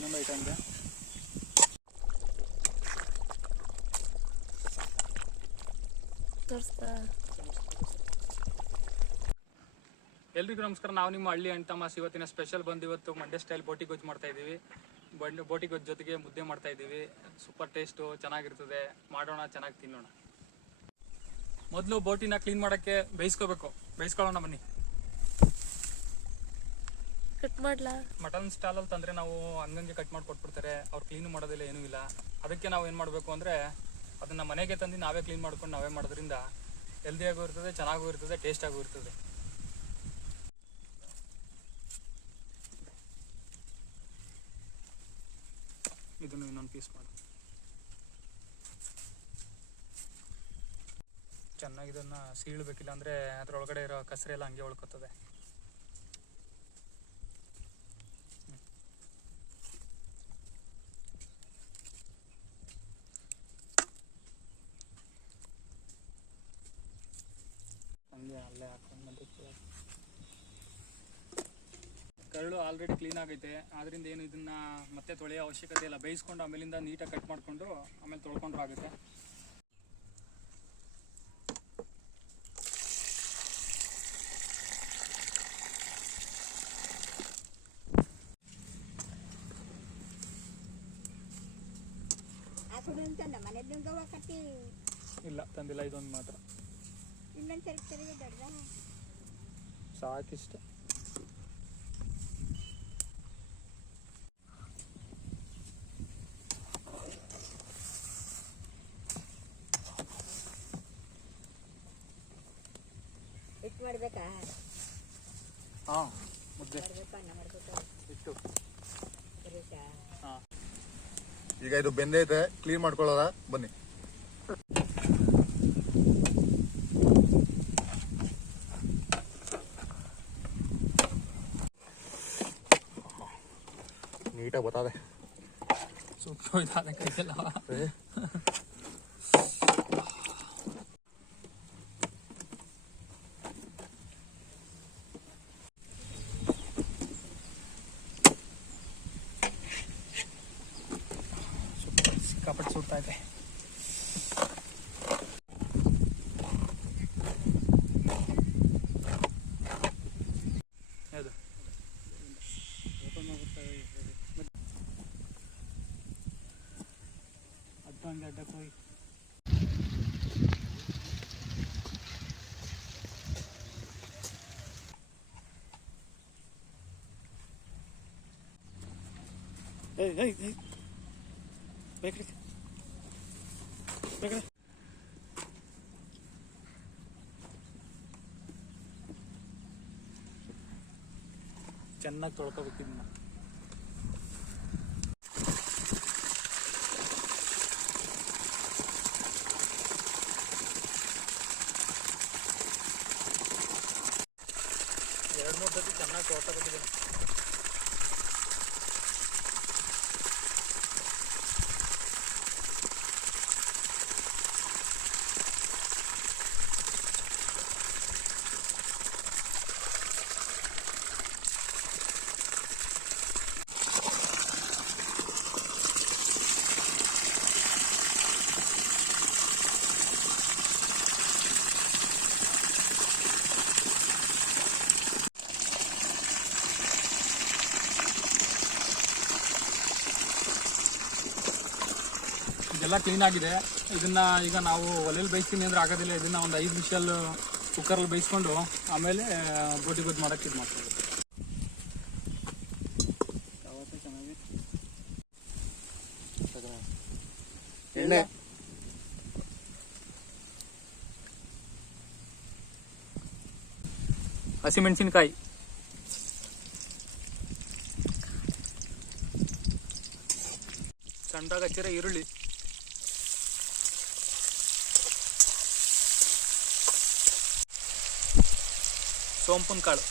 ಇನ್ನೊಂದು ಐಟಮ್ ಇದೆ ಎಲ್ರಿಗೂ ನಮಸ್ಕಾರ. ನಾವು ನಿಮ್ಮ ಹಳ್ಳಿ ಅಂಟಮಾಸ್ ಇವತ್ತಿನ ಸ್ಪೆಷಲ್ ಬಂದು ಇವತ್ತು ಮಂಡ್ಯ ಸ್ಟೈಲ್ ಬೋಟಿ ಗೊಜ್ಜು ಮಾಡ್ತಾ ಇದ್ದೀವಿ. ಬಂಡ್ ಬೋಟಿ ಗೊಜ್ಜು ಜೊತೆಗೆ ಮುದ್ದೆ ಮಾಡ್ತಾ ಇದ್ದೀವಿ. ಸೂಪರ್ ಟೇಸ್ಟು ಚೆನ್ನಾಗಿರ್ತದೆ. ಮಾಡೋಣ ಚೆನ್ನಾಗಿ ತಿನ್ನೋಣ. ಮೊದಲು ಬೋಟಿನ ಕ್ಲೀನ್ ಮಾಡೋಕ್ಕೆ ಬೇಯಿಸ್ಕೋಬೇಕು. ಬೇಯಿಸ್ಕೊಳ್ಳೋಣ ಬನ್ನಿ. ಕಟ್ ಮಾಡ್ಲಾ? ಮಟನ್ ಸ್ಟಾಲಲ್ಲಿ ತಂದ್ರೆ ನಾವು ಹಂಗಂಗೆ ಕಟ್ ಮಾಡಿ ಕೊಟ್ಬಿಡ್ತಾರೆ. ಅವ್ರು ಕ್ಲೀನ್ ಮಾಡೋದಿಲ್ಲ, ಏನೂ ಇಲ್ಲ. ಅದಕ್ಕೆ ನಾವು ಏನು ಮಾಡಬೇಕು ಅಂದರೆ, ಅದನ್ನು ಮನೆಗೆ ತಂದು ನಾವೇ ಕ್ಲೀನ್ ಮಾಡ್ಕೊಂಡು ನಾವೇ ಮಾಡೋದ್ರಿಂದ ಹೆಲ್ದಿಯಾಗೂ ಇರ್ತದೆ, ಚೆನ್ನಾಗೂ ಇರ್ತದೆ ಟೇಸ್ಟಾಗೂ ಇರ್ತದೆ. ಇದನ್ನು ಇನ್ನೊಂದು ಪೀಸ್ ಮಾಡಿ. ಚೆನ್ನಾಗಿ ಇದನ್ನ ಸೀಳ್ಬೇಕಿಲ್ಲ ಅಂದರೆ ಅದರೊಳಗಡೆ ಇರೋ ಕಸರೆಲ್ಲ ಹಂಗೆ ಉಳ್ಕೊತದೆ ಹಂಗೆ ಅಲ್ಲೇ ಹಾಕೊಂಡು ಮತ್ತೆ ಕೆಳಗೆ. ಕರಳು ಆಲ್ರೆಡಿ ಕ್ಲೀನ್ ಆಗೈತೆ. ಆದ್ರಿಂದ ಏನು ಇದನ್ನ ಮತ್ತೆ ತೊಳೆಯೋ ಅವಶ್ಯಕತೆ ಇಲ್ಲ. ಬೇಯಿಸ್ಕೊಂಡು ಆಮೇಲಿಂದ ನೀಟಾಗಿ ಕಟ್ ಮಾಡಿಕೊಂಡು ಆಮೇಲೆ ತೊಳ್ಕೊಂಡ್ರು ಆಗುತ್ತೆ. ಇಲ್ಲ ತಂದಿಲ್ಲ. ಇದೊಂದು ಮಾತ್ರ. ಸಾಕಿಷ್ಟ ಮಾಡ್ಬೇಕಾ? ಹಾಂ ಮುದ್ದೆ. ಹಾಂ. ಈಗ ಇದು ಬೆಂದೈತೆ ಕ್ಲೀನ್ ಮಾಡ್ಕೊಳ್ಳೋದ? ಬನ್ನಿ. ನೀಟಾಗಿ ಬರ್ತದೆ ಸುತ್ತೋಯ್ತಾನೆ ಕೈಗೆಲ್ಲ ಸಿಕ್ಕಾಪಟ್ಟೆ ಸುಡ್ತಾ ಇದೆ ಯಾವುದು ಅಡ್ಡ ಹಂಗೆ ಅಡ್ಡಕ್ಕೆ ಹೋಗಿ ಏಯ್ ಏಯ್ ಏಯ್ ಬೇಕ್ರಿ ಬೇಕ್ರಿ ಚೆನ್ನಾಗಿ ತೊಳ್ಕೊಬೇಕು ಇದನ್ನ ಎರಡು ಮೂರು ಸತಿ ಚೆನ್ನಾಗಿ ತೊಳ್ಕೊಬೇಕಿದೆ ಇದೆಲ್ಲ ಕ್ಲೀನ್ ಆಗಿದೆ. ಇದನ್ನ ಈಗ ನಾವು ಒಲೆಯಲ್ಲಿ ಬೇಯಿಸ್ತೀನಿ ಅಂದ್ರೆ ಆಗೋದಿಲ್ಲ. ಇದನ್ನ ಒಂದು ಐದು ಕುಕ್ಕರ್ ಅಲ್ಲಿ ಬೇಯಿಸ್ಕೊಂಡು ಆಮೇಲೆ ಬೋಟಿ ಗೊಜ್ಜು ಮಾಡಕ್ಕೆ ಇದು ಮಾಡ್ತೀವಿ. ಎಣ್ಣೆ. ಹಸಿಮೆಣಸಿನ್ಕಾಯಿ ಸಣ್ಣದಾಗ ಹಚ್ಚಿರೋ ಈರುಳ್ಳಿ. ಸೋಂಪುನ ಕಾಳು.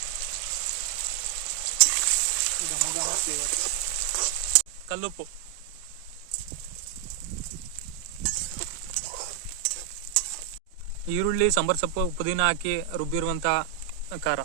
ಕಲ್ಲುಪ್ಪು. ಈರುಳ್ಳಿ ಸಾಂಬಾರ್ ಸೊಪ್ಪು ಪುದೀನ ಹಾಕಿ ರುಬ್ಬಿರುವಂಥ ಖಾರ.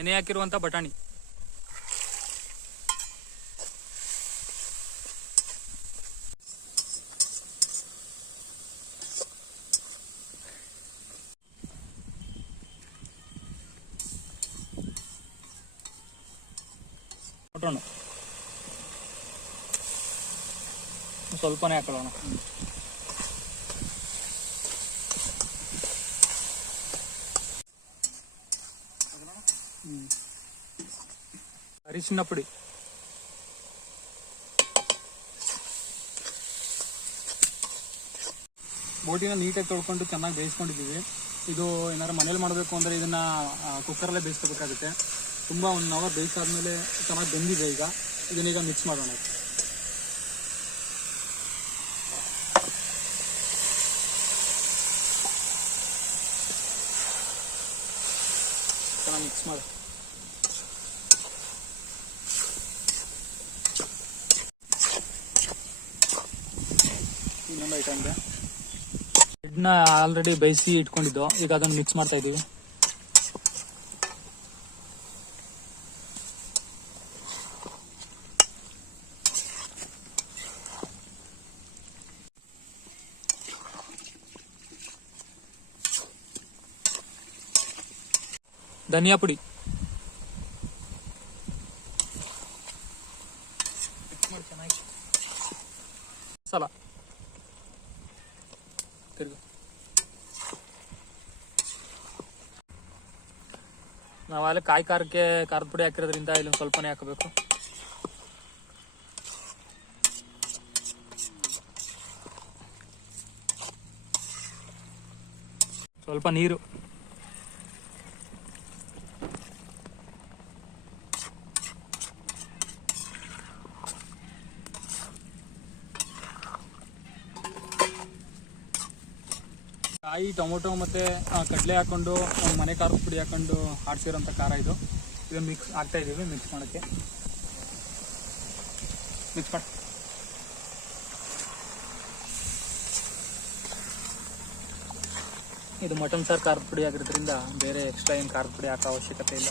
ನೆನೆ ಹಾಕಿರುವಂತ ಬಟಾಣಿ. ಸ್ವಲ್ಪನೇ ಹಾಕೊಳ್ಳೋಣ. ಅರಿಶಿನ ಪುಡಿ ಬೋಟಿನ ನೀಟಾಗಿ ತೊಳ್ಕೊಂಡು ಚೆನ್ನಾಗಿ ಬೇಯಿಸ್ಕೊಂಡಿದ್ದೀವಿ. ಇದು ಏನಾದ್ರು ಮನೇಲಿ ಮಾಡಬೇಕು ಅಂದರೆ ಇದನ್ನು ಕುಕ್ಕರಲ್ಲೇ ಬೇಯಿಸ್ಕೋಬೇಕಾಗುತ್ತೆ. ತುಂಬ ಒನ್ ಅವರ್ ಬೇಯಿಸಾದ್ಮೇಲೆ ಚೆನ್ನಾಗಿ ಬೆಂದಿದೆ ಈಗ. ಇದನ್ನೀಗ ಮಿಕ್ಸ್ ಮಾಡೋಣ. ಚೆನ್ನಾಗಿ ಮಿಕ್ಸ್ ಮಾಡಿ. ಇನ್ನೊಂದು ಐಟಮ್ ಇದೆ. ಇದನ್ನ ಆಲ್ರೆಡಿ ಬೇಯಿಸಿ ಇಟ್ಕೊಂಡಿದ್ದು. ಈಗ ಅದನ್ನು ಮಿಕ್ಸ್ ಮಾಡ್ತಾ ಇದ್ದೀವಿ ಧನಿಯಾ ಪುಡಿ. ಮಸಾಲ. ತಿರ್ಗು. ಅಲ್ಲಿ ಕಾಯಿ ಖಾರಕ್ಕೆ ಖಾರದ ಪುಡಿ ಹಾಕಿರೋದ್ರಿಂದ ಇಲ್ಲಿ ಸ್ವಲ್ಪನೇ ಹಾಕಬೇಕು. ಸ್ವಲ್ಪ ನೀರು. ಕಾಯಿ ಟೊಮೊಟೊ ಮತ್ತೆ ಕಡಲೆ ಹಾಕೊಂಡು ಆ, ಮನೆ ಖಾರದ ಪುಡಿ ಹಾಕೊಂಡು ಆಡಿಸಿರೋಂಥ ಖಾರ ಇದು. ಇದು ಮಿಕ್ಸ್ ಆಗ್ತಾ ಇದೀವಿ ಮಿಕ್ಸ್ ಮಾಡೋಕ್ಕೆ. ಮಿಕ್ಸ್ ಮಾಡಿ. ಇದು ಮಟನ್ ಸಾರು ಖಾರದ ಪುಡಿ ಆಗಿರೋದ್ರಿಂದ ಬೇರೆ ಎಕ್ಸ್ಟ್ರಾ ಏನು ಖಾರದ ಪುಡಿ ಹಾಕೋ ಅವಶ್ಯಕತೆ ಇಲ್ಲ.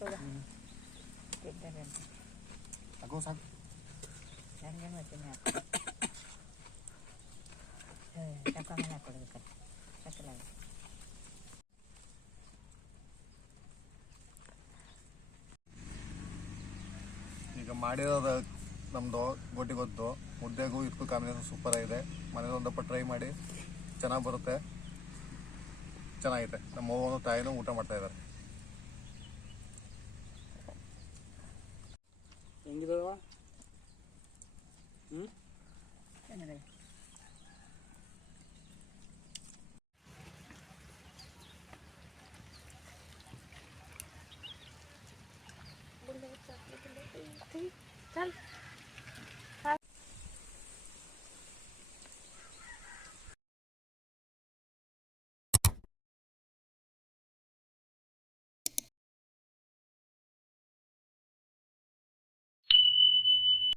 ನನಗೆ ಮತ್ತೆ ತಕೊಂಬನ ಕೊಡ್ಬೇಕು ಸಕಲ ಈಗ ಮಾಡಿರೋದು ನಮ್ದು ಗೋಟಿ ಗೊತ್ತು ಮುದ್ದೆಗೂ ಇದಕ್ಕೂ ಕಾಂಬಿನೇಷನ್ ಸೂಪರ್ ಆಗಿದೆ. ಮನೇಲಿ ಒಂದಪ್ಪ ಟ್ರೈ ಮಾಡಿ ಚೆನ್ನಾಗಿ ಬರುತ್ತೆ. ಚೆನ್ನಾಗಿದೆ ನಮ್ಮ ಅವ್ವನು ತಾಯಿನೂ ಊಟ ಮಾಡ್ತಾ ಇದ್ದಾರೆ. ಹೆಂಗಿದವ ಹ್ಞೂ ಚೆನ್ನಾಗಿದೆ